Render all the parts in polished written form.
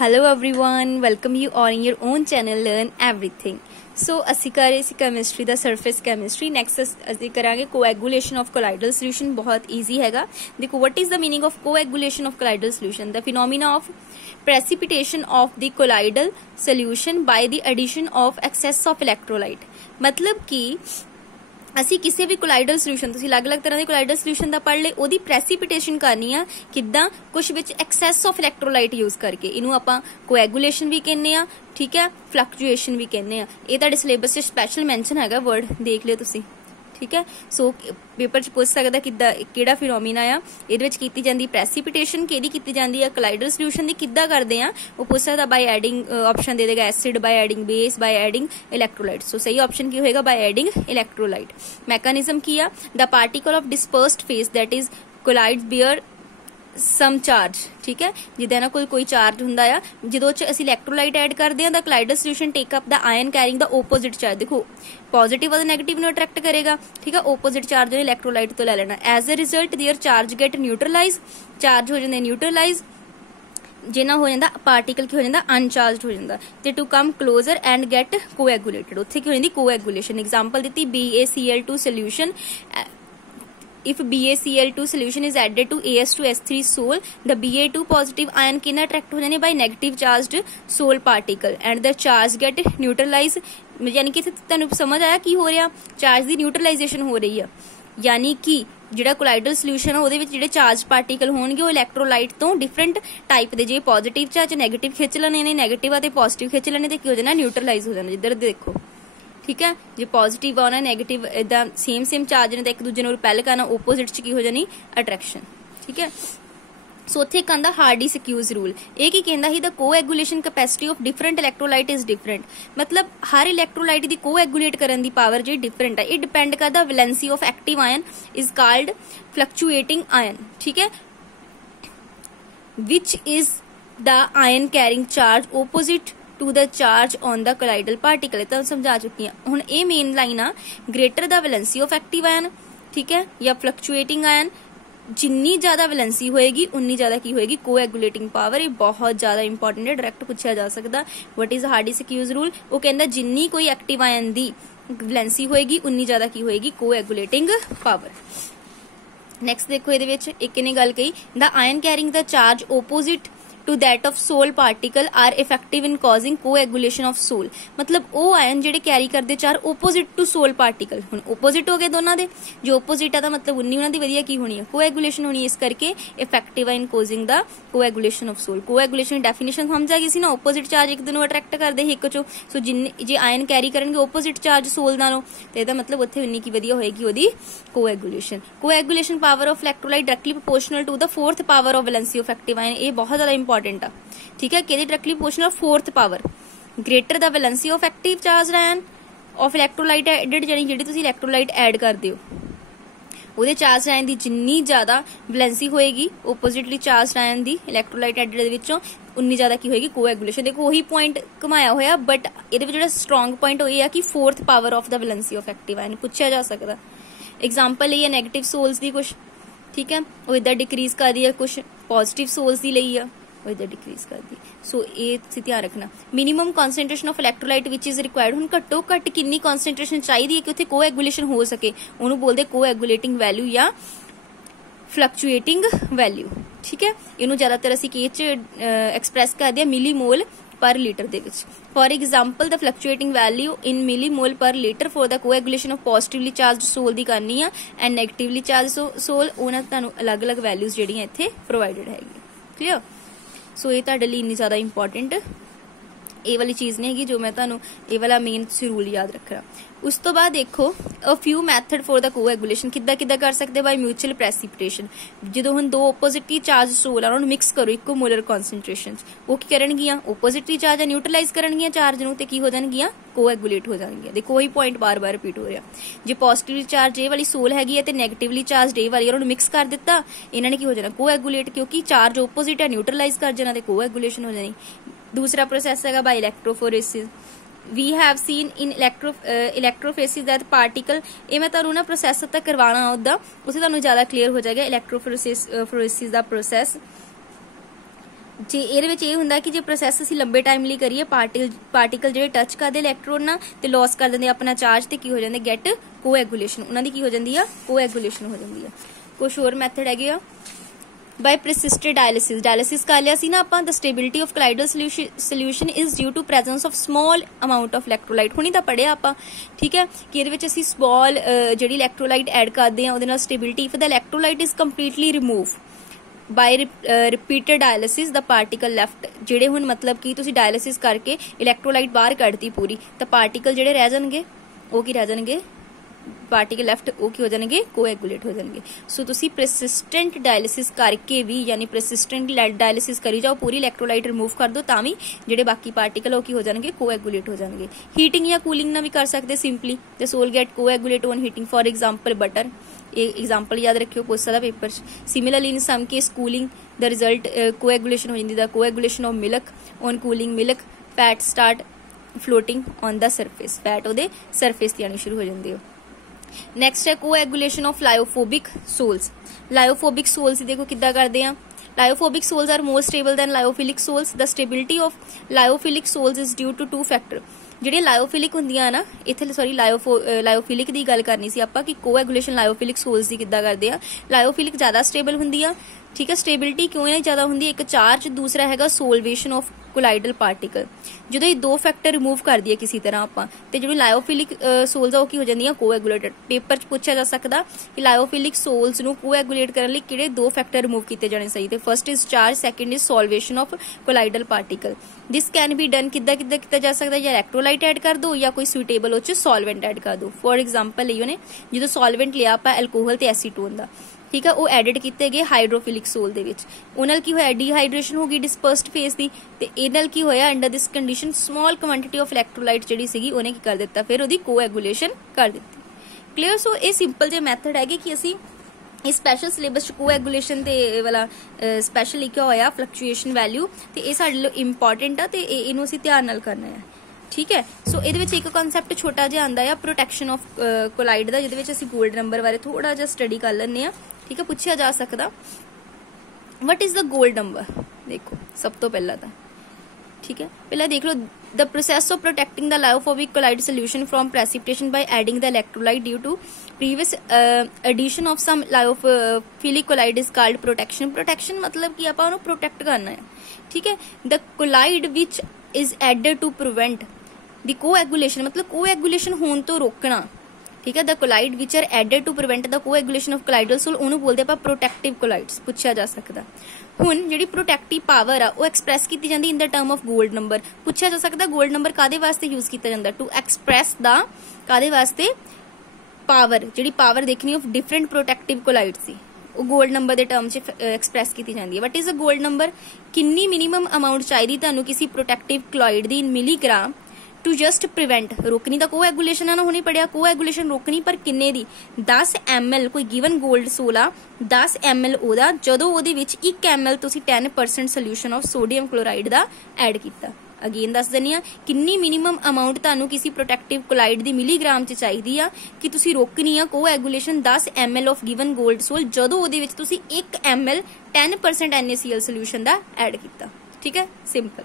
Hello everyone, welcome you all in your own channel Learn Everything. So ਅਸੀਂ ਕਰ ਰਹੇ ਸੀ chemistry ਦਾ surface chemistry. Next ਅਸੀਂ ਕਰਾਂਗੇ ਕੋਐਗੂਲੇਸ਼ਨ of ਕੋਲਾਈਡਲ solution. ਬਹੁਤ ਈਜ਼ੀ ਹੈਗਾ। ਦੇਖੋ what is the meaning of coagulation of colloidal solution? The phenomena of precipitation of the colloidal solution by the addition of excess of electrolyte। मतलब कि ਅਸੀਂ ਕਿਸੇ ਵੀ ਕੋਲਾਈਡਲ solution, ਤੁਸੀਂ ਅਲੱਗ-ਅਲੱਗ ਤਰ੍ਹਾਂ ਦੇ ਕੋਲਾਈਡਲ ਸੋਲੂਸ਼ਨ ਦਾ ਪੜ੍ਹ ਲਏ, ਉਹਦੀ ਪ੍ਰੈਸੀਪੀਟੇਸ਼ਨ ਕਰਨੀ ਆ ਕਿੱਦਾਂ? ਕੁਝ ਵਿੱਚ ਐਕਸੈਸ ਆਫ ਇਲੈਕਟ੍ਰੋਲਾਈਟ ਯੂਜ਼ ਕਰਕੇ। ਇਹਨੂੰ ਆਪਾਂ ਕੋਐਗੂਲੇਸ਼ਨ ਵੀ ਕਹਿੰਦੇ ਆ, ਠੀਕ ਹੈ, ਫਲਕਚੁਏਸ਼ਨ ਵੀ ਕਹਿੰਦੇ ਆ। ਇਹ ਤੁਹਾਡੇ ਸਿਲੇਬਸ 'ਚ ਸਪੈਸ਼ਲ ਮੈਂਸ਼ਨ ਹੈਗਾ, ਵਰਡ ਦੇਖ ਲਿਓ ਤੁਸੀਂ, ठीक है। सो पेपर च पूछ सकता कि किहड़ा फिनोमिना आ, इहदे विच कीती जांदी प्रेसिपिटेशन किहदी कीती जांदी है, कोलाइडल सॉल्यूशन दी किद्दां करदे आ, वो पूछ सकदा बाय एडिंग ऑप्शन दे देगा acid, by adding base, by adding electrolyte. So सही ऑप्शन की होएगा बाय एडिंग इलैक्ट्रोलाइट। मैकेनिज्म की आ, the particle of dispersed phase that is colloids bear some charge, ठीक है। जिदा ना कोई चार्ज हुंदा आ, जदों च असीं इलैक्ट्रोलाइट ऐड करदे आ the colloidal solution take up the ion carrying the opposite charge. देखो पॉजिटिव और नेगेटिव नूं अट्रैक्ट करेगा, ठीक है, ओपोजिट चार्ज ने इलैक्ट्रोलाइट तो ले लेना। As a result their charge get neutralize, charge हो जांदे न्यूट्रलाइज, जिन्ना हो जाता पार्टिकल की हो जाता अनचार्ज हो जाता, ते to come closer and get coagulated, उत्थे की हो जाती कोएगुलेशन। एग्जांपल दी BaCl2 solution. If BaCl2 solution is added to As2S3 Sol, the Ba2 positive ion किन्ना attract हो जाने by negative charged Sol particle and the charge get neutralize। यानी कि तुहानू समझ आया की हो रहा? चार्ज दी न्यूट्रलाइजेशन हो रही है, यानी कि ਜਿਹੜਾ ਕੋਲਾਈਡਲ ਸੋਲੂਸ਼ਨ ਆ ਉਹਦੇ ਵਿੱਚ ਜਿਹੜੇ ਚਾਰਜ ਪਾਰਟੀਕਲ ਹੋਣਗੇ ਉਹ ਇਲੈਕਟ੍ਰੋਲਾਈਟ ਤੋਂ ਡਿਫਰੈਂਟ ਟਾਈਪ ਦੇ, ਜੇ ਪੋਜ਼ਿਟਿਵ ਚਾਰਜ ਨੈਗੇਟਿਵ ਖਿੱਚ ਲੈਣੇ ਨੇ, ਨੈਗੇਟਿਵ ਆ ਤੇ ਪੋਜ਼ਿਟਿਵ ਖਿੱਚ ਲੈਣੇ, ਤੇ ਕੀ ਹੋ ਜਾਣਾ? ਨਿਊਟਰਲਾਈਜ਼ ਹੋ ਜਾਣਾ। ਜਿੱਧਰ ਦੇਖੋ, ठीक है, जो पॉजिटिव आना नैगेटिव इदा सेम चार्ज ने एक दूजे रिपैल करना, ओपोजिट च की हो जानी अट्रैक्शन, ठीक है। सो उत्थे एक आंदा हार्डी सक्यूज रूल। ये की कहंदा ही the coagulation capacity of different electrolyte is different. मतलब हर इलैक्ट्रोलाइट दी कोएगुलेट करन दी पावर जी डिफरेंट है। ये डिपेंड करदा valency of active ion is called flocculating ion, ठीक है, which is the ion carrying charge opposite to the charge on the colloidal particle. तो समझा चुकी हैं। हुण ये मेन लाइन आ, greater the valency of active ion, ठीक है, या फ्लक्चुएटिंग आयन, जिन्नी ज्यादा वैलेंसी होएगी उन्नी ज्यादा की होएगी कोएगुलेटिंग पावर। ये बहुत ज्यादा इंपॉर्टेंट है, डायरेक्ट पूछा जा सकता। What is Hardy Schulze rule? वो कहता जिन्नी कोई एक्टिव आयन दी वैलेंसी होएगी उन्नी ज्यादा की होएगी कोएगुलेटिंग पावर। नैक्सट देखो, ये एक ने गल कही, the ion carrying the charge opposite to that of sol particle are effective in causing coagulation of sol. मतलब वो आयन जेडे कैरी करते charge opposite to sol particle, हुण ओपोजिट हो गए दोनों दे, जो ओपोजिट है मतलब उन्नी उन्हां दी वधिया की होनी है कोएगुलेशन होनी है, इस करके effective in causing the coagulation of sol. Coagulation definition समझ आ गई सी ना, ओपोजिट चार्ज एक दूसरे अट्रैक्ट करते एक चो। सो जिन्ने जे आयन कैरी करेंगे ओपोजिट चार्ज सोल नालों, तो इहदा मतलब उत्थे उन्नी की वधिया होएगी ओहदी coagulation. Coagulation power of electrolyte directly proportional to the fourth power of valency of active ion. ये बहुत ज्यादा इंपॉर्टेंट, ठीक है, कि directly proportional fourth power greater the valency of active charge ion of electrolyte added, यानी जिहड़ी तुसीं electrolyte add करदे हो ਉਹਦੇ ਚਾਰਜ ਆयन ਦੀ ਜਿੰਨੀ ਜ਼ਿਆਦਾ ਵੈਲੈਂਸੀ ਹੋਏਗੀ ओपोजिटली ਚਾਰਜ ਆयन ਦੀ ਇਲੈਕਟ੍ਰੋਲਾਈਟ ਐਡਡ ਦੇ ਵਿੱਚੋਂ ਉਨੀ ਜ਼ਿਆਦਾ ਕੀ ਹੋਏਗੀ ਕੋਐਗੂਲੇਸ਼ਨ। ਦੇਖੋ ਉਹੀ ਪੁਆਇੰਟ ਘੁਮਾਇਆ ਹੋਇਆ, ਬਟ ਇਹਦੇ ਵਿੱਚ ਜਿਹੜਾ ਸਟਰੋਂਗ ਪੁਆਇੰਟ ਉਹ ਇਹ ਆ ਕਿ फोर्थ ਪਾਵਰ ਆਫ ਦਾ ਵੈਲੈਂਸੀ ਆਫ ਐਕਟਿਵ ਆयन ਪੁੱਛਿਆ ਜਾ ਸਕਦਾ। एग्जांपल ਲਈ ਹੈ ਨੈਗੇਟਿਵ ਸੋਲਸ ਦੀ ਕੁਛ, ठीक है, ਉਹ ਇਦਾਂ डिक्रीज करदी है, कुछ पॉजिटिव सोल्स ਦੀ ਲਈ ਆ वो इधर डिक्रीज कर दी। सो ये ध्यान रखना। Minimum concentration of electrolyte which is required. हुण घट्टो घट कितनी कॉन्सेंट्रेशन चाहिए कि उत्थे कोएगुलेशन हो सके, उन्होंने बोलते कोएगुलेटिंग वैल्यू या फ्लक्चुएटिंग वैल्यू, ठीक है। इनू ज्यादातर असीं के च एक्सप्रैस करदे आ मिलीमोल पर लीटर दे विच। For example the flocculating value in millimole per litre for the coagulation of positively charged sol दी करनी आ एंड नैगेटिवली चार्ज सोल, उन्हां तुहानूं अलग अलग वैल्यूज जिहड़ियां इत्थे प्रोवाइडेड हैगी। क्लियर? सो ये तुहाडे लई इन्नी ज़्यादा इंपॉर्टेंट ये वाली चीज़ नहीं है जो मैं तुहानूं ये वाला मेन रूल याद रखना। उस तो बाद देखो a few method for the coagulation किद्दां किद्दां कर सकते बाय म्यूचुअल प्रेसिपिटेशन। जो हुण दो ओपोजिटली चार्ज सोल आ उन्होंने मिक्स करो इको मोलर कॉन्सेंट्रेशन, वो की करनगियां ओपोजिटली चार्ज न्यूट्रलाइज करनगियां चार्ज नूं ते की हो जाणगियां कोएगुलेट हो जाणगियां। देखो वही पॉइंट बार बार रिपीट हो रहा। जे पॉजिटिवली चार्ज ए वाली सोल हैगी है ते नैगेटिवली चार्ज ए वाली उन्होंने मिक्स कर दिता, इन्होंने की हो जाना कोएगुलेट, क्योंकि चार्ज ओपोजिट है न्यूट्रलाइज कर जाना ते कोएगुलेशन हो जानी। दूसरा प्रोसैस है by electrophoresis. We have seen in electrophoresis that particle, ये मैं तुहानूं ना प्रोसैस तक करवाना उदा, उसे तुहानूं ज्यादा क्लीयर हो जाएगा इलैक्ट्रोफोरेसिस दा प्रोसैस। जे ये हुंदा कि जे प्रोसैस असीं लंबे टाइम लिए करिए पार्टिकल जिहड़े टच करदे इलैक्ट्रोड नाल ते लॉस कर दिंदे अपना चार्ज ते की हो जांदे गैट कोएगुलेशन, उन्हां दी की हो जांदी आ कोएगुलेशन हो जांदी आ। कुछ होर मैथड हैगे आ बाय परसिस्टेंट डायलिसिस कर लिया सी ना आपां। The stability of colloidal solution is due to presence of small amount of electrolyte. हुणी तां पढ़िया आपां, ठीक है, कि इहदे विच असीं स्मॉल जिहड़ी इलैक्ट्रोलाइट ऐड करदे आ उहदे नाल stability if the electrolyte is completely remove by repeated dialysis the particle left. जिहड़े हुण मतलब कि तुसीं डायलिसिस करके इलैक्ट्रोलाइट बाहर कढती पूरी, तां पार्टिकल जिहड़े रह जाणगे ਉਹ ਕੀ ਰਹਿ ਜਾਣਗੇ, पार्टिकल लैफ्ट वो की हो जाएंगे कोएगुलेट हो जाएंगे। सो तुसी परसिस्टेंट डायलिसिस करके भी यानी परसिस्टेंट डायलिसिस करी जाओ, पूरी इलैक्ट्रोलाइट रिमूव कर दो, तां भी जिहड़े बाकी पार्टिकल वो की हो जाएंगे कोएगुलेट हो जाएंगे। हीटिंग या कूलिंग ना भी कर सकते simply, the sol get coagulate on heating. For example butter, example याद रखियो पुछ सकदा पेपर च। Similarly in some case cooling the result coagulation हो जाती, the coagulation of milk on cooling milk fat start floating on the surface, fat ਉਹਦੇ surface ਤੇ ਆਣੀ ਸ਼ੁਰੂ ਹੋ ਜਾਂਦੀ ਹੈ। नैक्सट है coagulation of lyophobic sols. Lyophobic sols देखो किद्दां करदे आ। Lyophobic sols are more stable then lyophilic sols. The stability of lyophilic sols is due to two factor. ਜਿਹੜੇ ਲਾਇਓਫਿਲਿਕ ਹੁੰਦੀਆਂ ਨਾ, ਇੱਥੇ ਸੌਰੀ ਲਾਇਓਫਿਲਿਕ ਦੀ ਗੱਲ ਕਰਨੀ ਸੀ ਆਪਾਂ ਕਿ ਕੋਐਗੂਲੇਸ਼ਨ ਲਾਇਓਫਿਲਿਕ ਸੋਲਸ ਦੀ ਕਿੱਦਾਂ ਕਰਦੇ ਆ। ਲਾਇਓਫਿਲਿਕ ਜ਼ਿਆਦਾ ਸਟੇਬਲ ਹੁੰਦੀ ਆ, ਠੀਕ ਹੈ। ਸਟੇਬਿਲਿਟੀ ਕਿਉਂ ਇਹਨਾਂ ਜ਼ਿਆਦਾ ਹੁੰਦੀ ਹੈ, ਇੱਕ ਚਾਰਜ, ਦੂਸਰਾ ਹੈਗਾ ਸੋਲਵੇਸ਼ਨ ਆਫ ਕੋਲਾइडल पार्टिकल। जो ये दो फैक्टर रिमूव कर दिए किसी तरह आप, जो लायोफिलिक सोल्स आ की हो जाती कोएगुलेटेड। पेपर च पूछा जा सकता कि लायोफिलिक सोल्स नू कोएगुलेट करने लई किहड़े दो फैक्टर रिमूव किए जाने चाहिए। First is charge, second is solvation of colloidal particle. This can be done किद्दां किया जा सकता, या इलैक्ट्रोलाइट ऐड कर दो या कोई सुटेबल उस सॉल्वेंट ऐड कर दो। फॉर एग्जाम्पल लियो ने जो सॉल्वेंट लिया आप एल्कोहल ते एसीटोन का, ठीक है, वो एडिट किए गए हाइड्रोफिलिक सोल दे विच। उन्हां की होया डिहाइड्रेशन हो गई डिस्पर्स्ड फेस दी, ते इहदे नाल की होया under this condition small quantity of electrolyte जिहड़ी सीगी उहने की कर दिता, फिर ओहदी कोएगुलेशन कर दित्ती। क्लीयर। सो ये सिंपल जे मैथड है कि असीं इस स्पैशल सिलेबस कोएगुलेशन ते वाला स्पैशल लिखिया होया फ्लक्चुएशन वैल्यू, ते ये साडे लई इंपॉर्टेंट आ, ते इहनूं असीं ध्यान नाल करना है, ठीक है। सो ये एक कॉन्सैप्ट छोटा जिहा आंदा है प्रोटैक्शन ऑफ कोलाइड का, जिहदे विच असीं गोल्ड नंबर बारे थोड़ा जिहा स्टडी कर लैंदे आ, ठीक है। पूछा जा सकता what is the gold number. देखो सब तो पहला था, ठीक है, पहला देख लो the process of protecting the lyophobic colloid solution from precipitation by adding the electrolyte due to previous addition of some lyophilic colloid is called protection. Protection मतलब कि आपां उहनूं प्रोटेक्ट करना है, ठीक है। The colloid which is added to prevent the coagulation, मतलब coagulation होने तो रोकना, ठीक है। The colloid which are added to prevent the coagulation of colloidal sol, उन्होंने बोलते हैं प्रोटेक्टिव कोलाइड्स। पूछा जा सकता हुण जिहड़ी प्रोटेक्टिव पावर आ वो एक्सप्रैस की जाती in the term of gold number. पूछा जा सकता गोल्ड नंबर कादे वास्ते यूज किया जाता, टू एक्सप्रैस द कादे वास्ते पावर, जिहड़ी पावर देखनी ऑफ डिफरेंट प्रोटेक्टिव कोलाइड सी वो गोल्ड नंबर के टर्म च एक्सप्रैस की जाती है। What is a gold number, किन्नी मिनीमम अमाउंट चाहिए तुहानूं किसी प्रोटेक्टिव कोलाइड दी in milligram to just prevent, रोकनी तो कोएगुलेशन ना होनी पड़िया, कोएगुलेशन रोकनी पर किन्ने दी 10 ml कोई गिवन गोल्ड सोल आ 10 ml ओदा, जदों ओदे विच 1 ml तुसीं 10% सोल्यूशन ऑफ सोडियम क्लोराइड दा ऐड कीता। अगेन दस दिंदी आ किन्नी मिनीमम अमाउंट तुहानूं किसी प्रोटेक्टिव कोलाइड दी मिलीग्राम च चाहिदी आ कि तुसीं रोकनी आ coagulation 10 ml of given gold sol, जदों ओदे विच तुसीं 1 ml 10% NaCl सोल्यूशन दा ऐड कीता, ठीक है। सिंपल,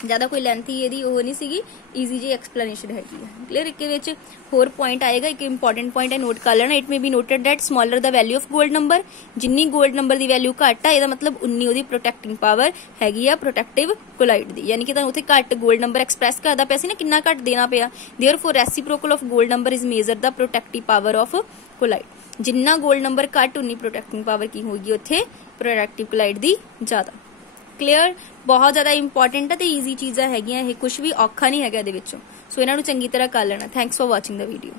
ज्यादा कोई लेंथी यदि वो नहीं सीगी, इजी जी एक्सप्लेनेशन है। क्लियर। एक होर पॉइंट आएगा, एक इंपॉर्टेंट पॉइंट है, नोट कर लेना। It may be noted that smaller the value of gold number, जिन्नी गोल्ड नंबर की वैल्यू घट आ, मतलब उन्नी ओदी प्रोटेक्टिंग पावर हैगी आ प्रोटेक्टिव कोलाइड दी, यानी कि तुहानूं उत्थे घट गोल्ड नंबर एक्सप्रैस करदा पिया सी ना, कितना घट देना पिया। Therefore reciprocal of gold number is measure the protective power of colloid. जिन्ना गोल्ड नंबर घट उन्नी प्रोटेक्टिंग पावर की होगी उत्थे प्रोटेक्टिव कोलाइड दी ज्यादा। क्लीयर। बहुत ज्यादा इंपॉर्टेंट है तो ईजी चीज़ां हैगियां, कुछ भी औखा नहीं हैगा इहदे विचों। सो इन्हां नूं चंगी तरह कर लेना। Thanks for watching the video.